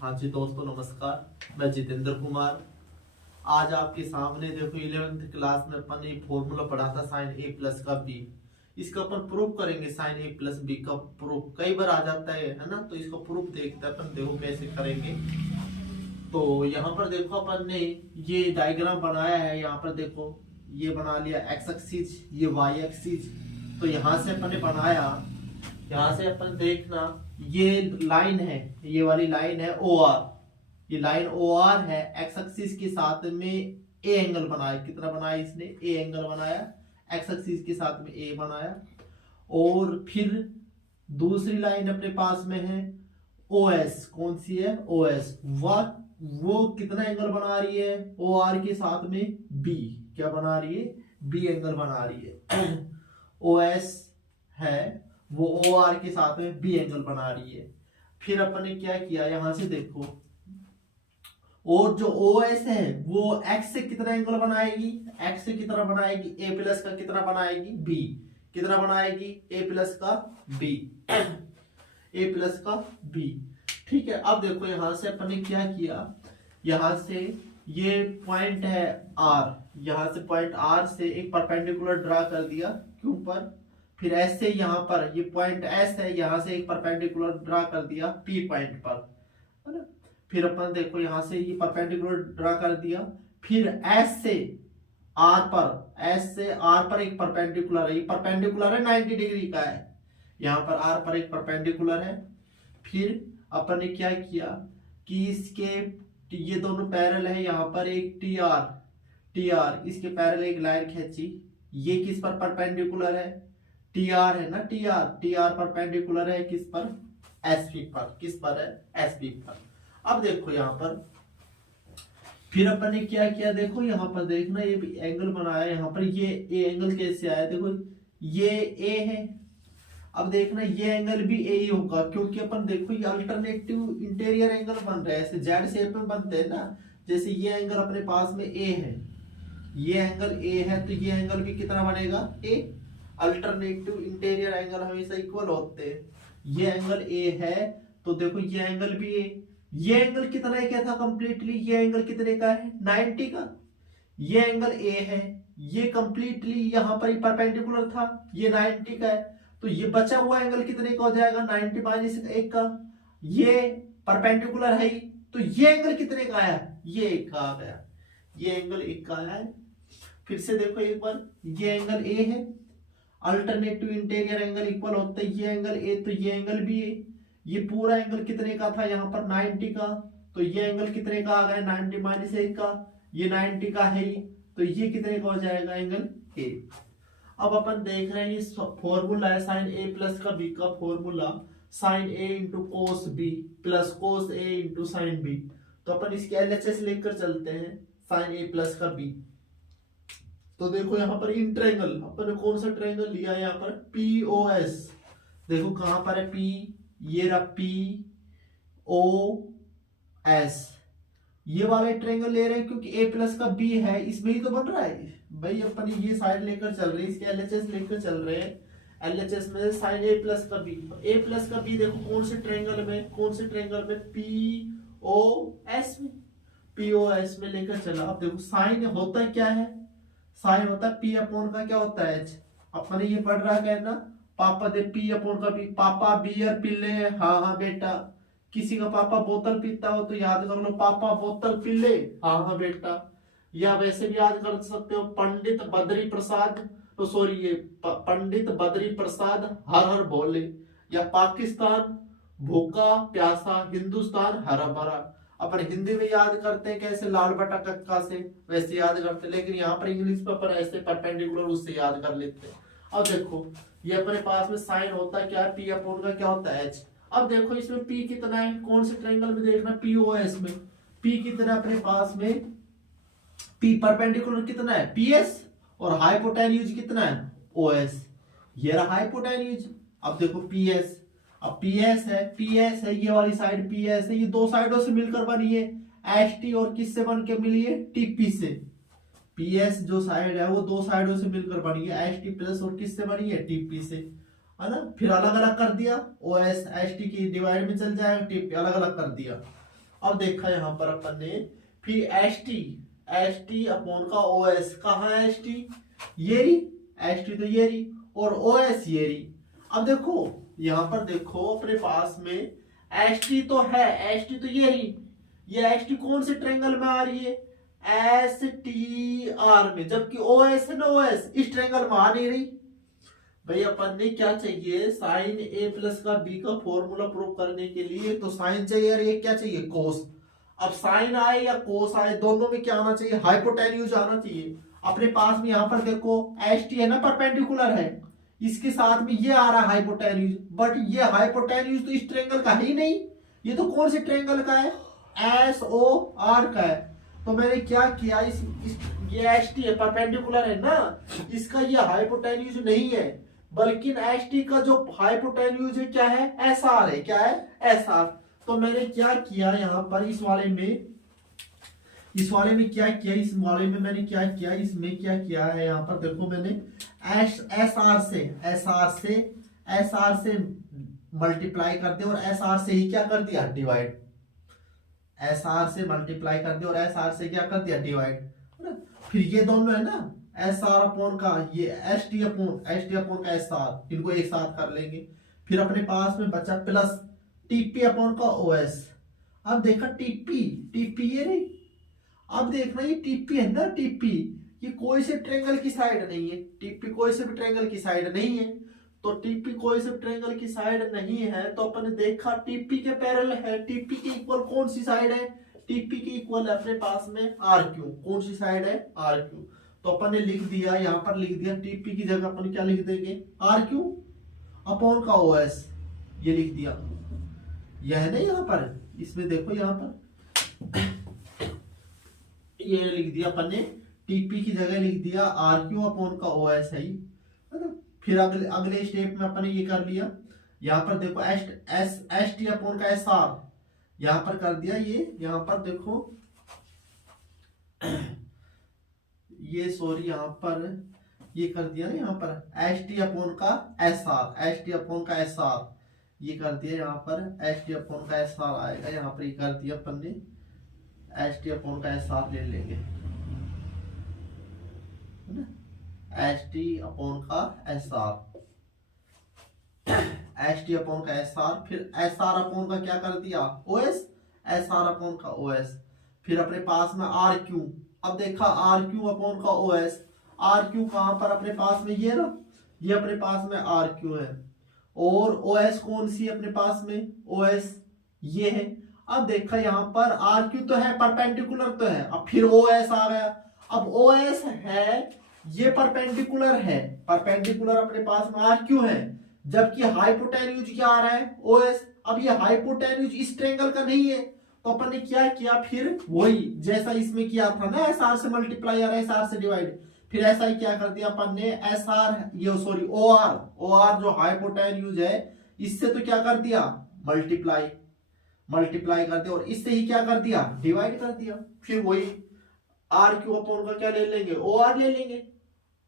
हाँ जी दोस्तों, नमस्कार। मैं जितेंद्र कुमार। आज आपके सामने देखो 11th क्लास में अपन एक फॉर्मूला पढ़ा था साइन ए प्लस का बी। इसका अपन प्रूफ करेंगे। साइन ए प्लस बी का प्रूफ कई बार आ जाता है ना, तो इसका प्रूफ देखते हैं अपन। देखो कैसे करेंगे। तो यहाँ पर देखो अपन ने ये डायग्राम बनाया है। यहाँ पर देखो ये बना लिया एक्स एक्सिस, ये वाई एक्सिस। तो यहाँ से अपन ने बनाया, यहाँ से अपन देखना ये लाइन है, ये वाली लाइन है ओ आर। ये लाइन ओ आर है, एक्स एक्सिस के साथ में ए एंगल बनाया। कितना बनाया इसने? ए एंगल बनाया। एक्स एक्सिस के साथ में ए बनाया। और फिर दूसरी लाइन अपने पास में है ओ एस। कौन सी है? O S. वो कितना एंगल बना रही है? ओ आर के साथ में बी। क्या बना रही है? बी एंगल बना रही है। ओ एस है, वो ओ आर के साथ में बी एंगल बना रही है। फिर अपन ने क्या किया, यहां से देखो, और जो ओ एस है वो एक्स से कितना एंगल बनाएगी? एक्स से कितना बनाएगी? ए प्लस का कितना बनाएगी? बी। कितना बनाएगी? ए प्लस का बी। ए प्लस का बी। ठीक है। अब देखो यहां से अपन ने क्या किया, यहां से ये पॉइंट है आर, यहां से पॉइंट आर से एक परपेंडिकुलर ड्रा कर दिया क्यों पर। फिर एस से यहाँ पर ये पॉइंट एस है, यहाँ से एक परपेंडिकुलर ड्रा कर दिया पी पॉइंट पर, है ना। फिर अपन देखो यहाँ से ये परपेंडिकुलर ड्रा कर दिया। फिर एस से आर पर, एस से आर पर एक परपेंडिकुलर है। ये परपेंडिकुलर है 90 डिग्री का है। यहाँ पर आर पर एक परपेंडिकुलर है। फिर अपन ने क्या किया कि इसके ये दोनों पैरेलल है। यहाँ पर एक टी आर इसके पैरेलल एक लाइन खींची। ये किस पर परपेंडिकुलर है? टी आर है ना, टी आर परपेंडिकुलर है किस पर? एस पी पर। किस पर है? एस पी पर। अब देखो यहाँ पर फिर अपन ने क्या किया, देखो यहाँ पर देखना ये एंगल बनाया। यहाँ पर ये ए एंगल कैसे आया? देखो ये ए है। अब देखना ये एंगल भी ए ही होगा, क्योंकि अपन देखो ये अल्टरनेटिव इंटीरियर एंगल बन रहा है, ऐसे जेड शेप में बनते हैं ना। जैसे ये एंगल अपने पास में ए है, ये एंगल ए है, तो ये एंगल भी कितना बनेगा? ए। अल्टरनेटिव इंटीरियर एंगल हमेशा इक्वल होते हैं। ये एंगल ए है तो देखो ये एंगल भी ए। ये एंगल कितना क्या था कंप्लीटली? ये एंगल कितने का है? 90 का। ये एंगल ए है, ये कंप्लीटली यहां पर ही परपेंडिकुलर था, ये 90 का है। तो ये बचा हुआ एंगल कितने का हो जाएगा? 90 माइनस 1 का। ये परपेंडिकुलर है ही, तो ये एंगल कितने का आया? ये 1 का आ गया। ये एंगल 1 का आया है। फिर से देखो एक बार, ये एंगल ए है, अल्टरनेटिव इंटीरियर एंगल इक्वल होते हैं। ये एंगल ए तो ये एंगल भी ए। ये पूरा एंगल कितने का था? यहाँ पर 90 का। तो ये एंगल कितने का आ गया? 90 माइनस 1 का। ये 90 का है ही, तो ये कितने का हो जाएगा? Angle A. अब अपन देख रहे हैं ये फॉर्मूला है साइन ए प्लस का बी का formula, sine A into cos B plus cos A into sine B. तो अपन इसके एलएचएस लेकर चलते हैं साइन ए प्लस का बी। तो देखो यहाँ पर इन ट्रायंगल अपन ने कौन सा ट्रायंगल लिया है? यहाँ पर पीओएस। देखो कहां पर है पी? ये रहा पी ओ एस। ये वाला ट्रायंगल ले रहे हैं क्योंकि ए प्लस का बी है, इसमें ही तो बन रहा है भाई। अपन ये साइड लेकर चल रहे हैं, इसके एलएचएस लेकर चल रहे हैं। एलएचएस में साइन ए प्लस का बी। ए प्लस का बी देखो कौन से ट्रायंगल में? कौन से ट्रायंगल में? पीओएस में। पीओएस में लेकर चला। अब देखो साइन होता क्या है? साइन होता है पी अपॉन का क्या होता है? एच। अपने ये पढ़ रहा है ना, पापा दे पी अपॉन का पी। पापा बियर पी ले। हाँ हाँ बेटा। किसी का पापा बोतल पीता हो तो याद कर लो, पापा बोतल पी ले। हाँ हाँ बेटा। या वैसे भी याद कर सकते हो, पंडित बद्री प्रसाद, तो सॉरी ये पंडित बद्री प्रसाद हर हर बोले। या पाकिस्तान भूखा प्यासा, हिंदुस्तान हरा भरा। अपन हिंदी में याद करते हैं कैसे? लाल बटा कक्का से, वैसे याद करते हैं। लेकिन यहाँ पर इंग्लिश में अपन ऐसे परपेंडिकुलर उससे याद कर लेते हैं। अब देखो ये अपने पास में साइन होता है क्या? पी अपॉन का क्या होता है? एच। अब देखो इसमें पी कितना है? कौन से ट्रायंगल में देखना? पीओएस में। पी कितना अपने पास में? पी परपेंडिकुलर कितना है? पीएस। और हाइपोटेन्यूज कितना है? ओएस। ये रहा हाइपोटेन्यूज। अब देखो पीएस, अब पीएस है, ये वाली साइड पीएस है, ये दो साइडों से मिलकर बनी है एचटी, और किससे बन के मिली है? टीपी से। पीएस जो साइड है वो दो साइडों से मिलकर बनी है एचटी प्लस, और किससे बनी है? टीपी से, है ना। फिर अलग अलग कर दिया, ओएस एचटी की डिवाइड में चल जाएगा, टीपी अलग अलग कर दिया। अब देखा यहाँ पर अपन ने, फिर एस टी अपॉन का ओ एस, कहाँ है एस टी, ये रही, एस टी तो ये रही, और ओ एस ये रही। अब देखो यहाँ पर देखो अपने पास में एस टी तो है, एस टी तो ये रही, ये एस टी कौन से ट्रायंगल में आ रही है, एस टी आर में, जबकि ओ एस है ना, ओ एस इस ट्रायंगल में आ नहीं रही। भाई अपन ने क्या चाहिए, साइन ए प्लस का बी का फॉर्मूला प्रूव करने के लिए तो साइन चाहिए और एक क्या चाहिए, कोस। अब साइन आए या कोस आए, दोनों में क्या आना चाहिए, हाइपोटेन्यूज आना चाहिए। अपने पास में यहाँ पर देखो एस टी है ना, परपेंडिकुलर है, इसके साथ में ये आ रहा है हाइपोटेन्यूज, बट ये हाइपोटेन्यूज तो इस ट्रायंगल का ही नहीं, ये तो कौन से ट्रायंगल का है, एस ओ आर का है। तो मैंने क्या किया, ये एस टी है, परपेंडिकुलर है ना, इसका ये हाइपोटेन्यूज नहीं है, बल्कि एस टी का जो हाइपोटेन्यूज है क्या है, एस आर है, क्या है, एस आर। तो मैंने क्या किया यहाँ पर इस वाले में क्या किया, इस वाले में मैंने क्या किया, इसमें क्या किया है, यहाँ पर देखो मैंने एस आर से मल्टीप्लाई कर दिया और एस आर से ही क्या कर दिया, डिवाइड, एस आर से मल्टीप्लाई कर दिया और एस आर से क्या कर दिया, डिवाइड। फिर ये दोनों है ना, एस आर अपॉन का ये एस टी अपॉन का एस आर, इनको एक साथ कर लेंगे। फिर अपने पास में बचा प्लस टीपी अपॉन का ओएस। अब देखा टीपी ये नहीं, अब देखना ये टीपी है ना, टीपी ये कोई से ट्रायंगल की साइड नहीं है, टीपी कोई से भी ट्रायंगल की साइड नहीं है। तो टीपी कोई से ट्रायंगल की साइड नहीं है, तो अपन ने देखा टीपी के पैरेलल है, टीपी के इक्वल कौन सी साइड है, टीपी के इक्वल अपने पास में आर क्यू, कौन सी साइड है, आर क्यू। तो अपन ने लिख दिया, यहाँ पर लिख दिया टीपी की जगह अपन क्या लिख देंगे, आर क्यू अपॉन का ओ एस, ये लिख दिया, यह है ना यहाँ पर, इसमें देखो यहाँ पर ये लिख दिया अपन ने, टीपी की जगह लिख दिया आर क्यू अपॉन का ओ एस है ना। फिर अगले स्टेप में अपन ने ये कर लिया, यहाँ पर देखो एस टी अपॉन का एस आर, यहाँ पर कर दिया ये, यहाँ पर देखो ये सॉरी यहाँ पर ये कर दिया ना, यहाँ पर एस टी अपॉन का एस आर, ये कर दिया, यहाँ पर एस टी अपॉन का एस आर आएगा, यहाँ पर ये कर दिया अपन ने, एस टी अपॉन का एस आर ले लेंगे, एस टी अपॉन का S R, S T upon का एस आर, फिर एस आर अपॉन का क्या कर दिया, O S, S R upon का ओ एस, फिर अपने पास में आर क्यू। अब देखा आर क्यू अपॉन का ओ एस, आर क्यू कहां पर अपने पास में, ये ना, ये अपने पास में आर क्यू है, और ओ एस कौन सी अपने पास में, ओ एस ये है। अब देखा यहाँ पर आर क्यू तो है, परपेंडिकुलर तो है, अब फिर ओ एस आ गया। अब ओ एस है, ये परपेंडिकुलर है, परपेंडिकुलर अपने पास में आर क्यू है, जबकि हाइपोटेन्यूज क्या आ रहा है, ओ एस। अब ये हाइपोटेन्यूज इस ट्रायंगल का नहीं है, तो अपन ने क्या किया, फिर वही जैसा इसमें किया था ना, एस आर से मल्टीप्लाई और एस आर से डिवाइड, फिर ऐसा ही क्या कर दिया अपन ने, एस आर ये सॉरी ओ आर जो हाइपोटेन्यूज है, इससे तो क्या कर दिया, मल्टीप्लाई कर दिया, और इससे ही क्या कर दिया, डिवाइड कर दिया। फिर वही आर क्यू अपॉन का क्या ले लेंगे, ओ आर ले लेंगे,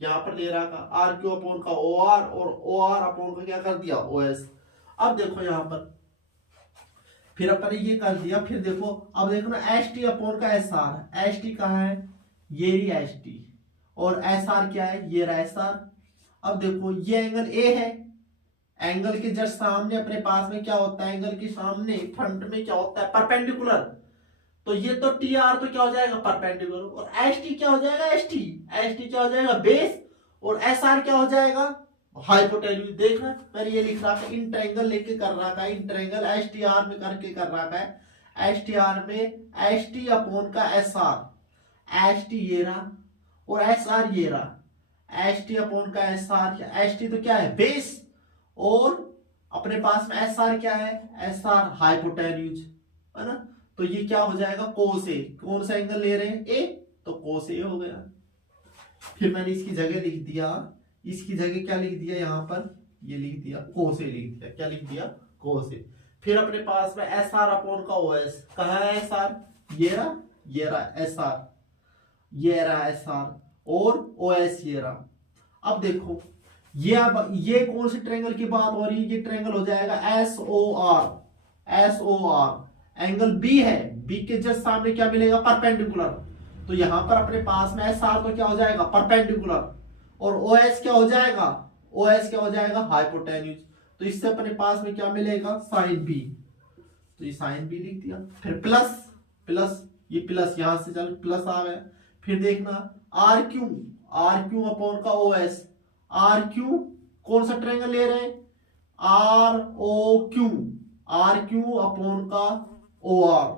यहाँ पर ले रहा था आर क्यू अपॉन का ओ आर, और ओ आर अपॉन का क्या कर दिया, ओ एस। अब देखो यहाँ पर फिर अपन ने ये कर दिया, फिर देखो अब देखो ना, एस टी अपॉन का एस आर, एस टी कहाँ है, ये रही एस टी, और एस आर क्या है, ये रहा एस आर। अब देखो ये एंगल ए है, एंगल के जस्ट सामने अपने पास में क्या होता है, एंगल के सामने फ्रंट में क्या होता है, परपेंडिकुलर। तो ये तो टी आर तो क्या हो जाएगा, परपेंडिकुलर, और एस टी क्या हो जाएगा, एस टी क्या हो जाएगा, बेस, और एस आर क्या हो जाएगा, हाइपोटेन्यूज। देखना मैंने ये लिख रहा था, इन ट्रायंगल लेके कर रहा था, in triangle S T R में करके कर रहा था, एस टी आर में एस टी अपॉन का एस आर, एस टी ये रहा और एस आर ये रहा, एस टी अपॉन का एस आर, एस टी तो क्या है, बेस, और अपने पास में एस आर क्या है, एस आर हाइपोटेन्यूज है ना। तो ये क्या हो जाएगा, कोस ए, कौन सा एंगल ले रहे हैं, ए, तो कोस ए हो गया। फिर मैंने इसकी जगह लिख दिया, इसकी जगह क्या लिख दिया, यहाँ पर ये लिख दिया, कोस ए लिख दिया, क्या लिख दिया, कोस ए। फिर अपने पास में एस आर अपॉन का ओ एस, कहाँ है एस आर, ये रहा एस आर, ये रहा एस आर, और ओ एस ये रहा। अब देखो ये, अब ये कौन से ट्रायंगल की बात हो रही है, ये ट्रायंगल हो जाएगा S O R, angle B है, बी के जस्ट सामने क्या मिलेगा, परपेंडिकुलर। तो यहां पर अपने पास में एस आर तो क्या हो जाएगा, परपेंडिकुलर, और ओ एस क्या हो जाएगा, ओ एस क्या हो जाएगा, हाइपोटेन्यूज। तो इससे अपने पास में क्या मिलेगा, साइन बी। तो ये साइन बी लिख दिया। फिर प्लस प्लस, ये प्लस यहां से चल प्लस आ गया। फिर देखना आर क्यू अपॉन का ओ एस। आर क्यू कौन सा ट्रायंगल ले रहे हैं, R O Q, R Q upon का ओ आर।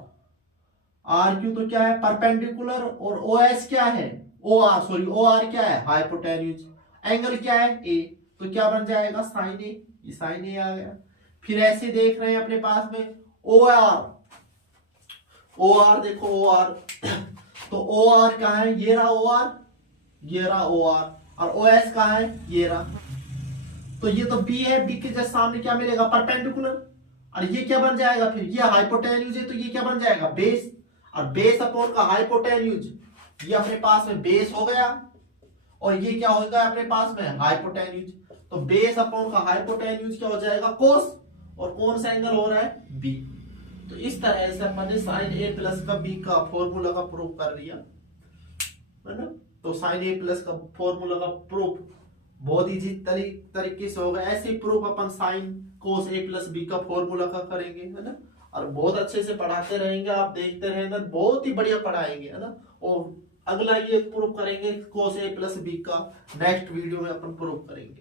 आर क्यू तो क्या है, परपेंडिकुलर, और ओ एस क्या है, ओ आर क्या है, हाइपोटेन्यूज। एंगल क्या है, ए, तो क्या बन जाएगा, साइन ए। ये साइन ए आ गया। फिर ऐसे देख रहे हैं अपने पास में ओ आर, ओ आर देखो ओ आर तो ओ आर कहाँ है, ये रहा ओ आर, ये रहा ओ आर, और ओ एस कहाँ है, ये रहा। तो ये तो बी है, बी के जस्ट सामने क्या मिलेगा, परपेंडिकुलर, और ये क्या बन जाएगा, फिर ये हाइपोटेन्यूज है तो ये क्या बन जाएगा, बेस, और बेस अपॉन का हाइपोटेन्यूज, ये अपने पास में बेस हो गया, और ये क्या हो गया अपने पास में, हाइपोटेन्यूज। तो बेस अपॉन का हाइपोटेन्यूज क्या हो जाएगा, कोस, और कौन सा एंगल हो रहा है, बी। तो इस तरह से अपन ने साइन ए प्लस का बी का फॉर्मूला का प्रूफ कर दिया है ना। तो साइन ए प्लस का फॉर्मूला का प्रूफ बहुत इजी तरीके से होगा। ऐसे प्रूफ अपन साइन कोस ए प्लस बी का फॉर्मूला का करेंगे, है ना, और बहुत अच्छे से पढ़ाते रहेंगे, आप देखते रहेंगे, बहुत ही बढ़िया पढ़ाएंगे, है ना। और अगला ये प्रूफ करेंगे कोस ए प्लस बी का, नेक्स्ट वीडियो में अपन प्रूफ करेंगे।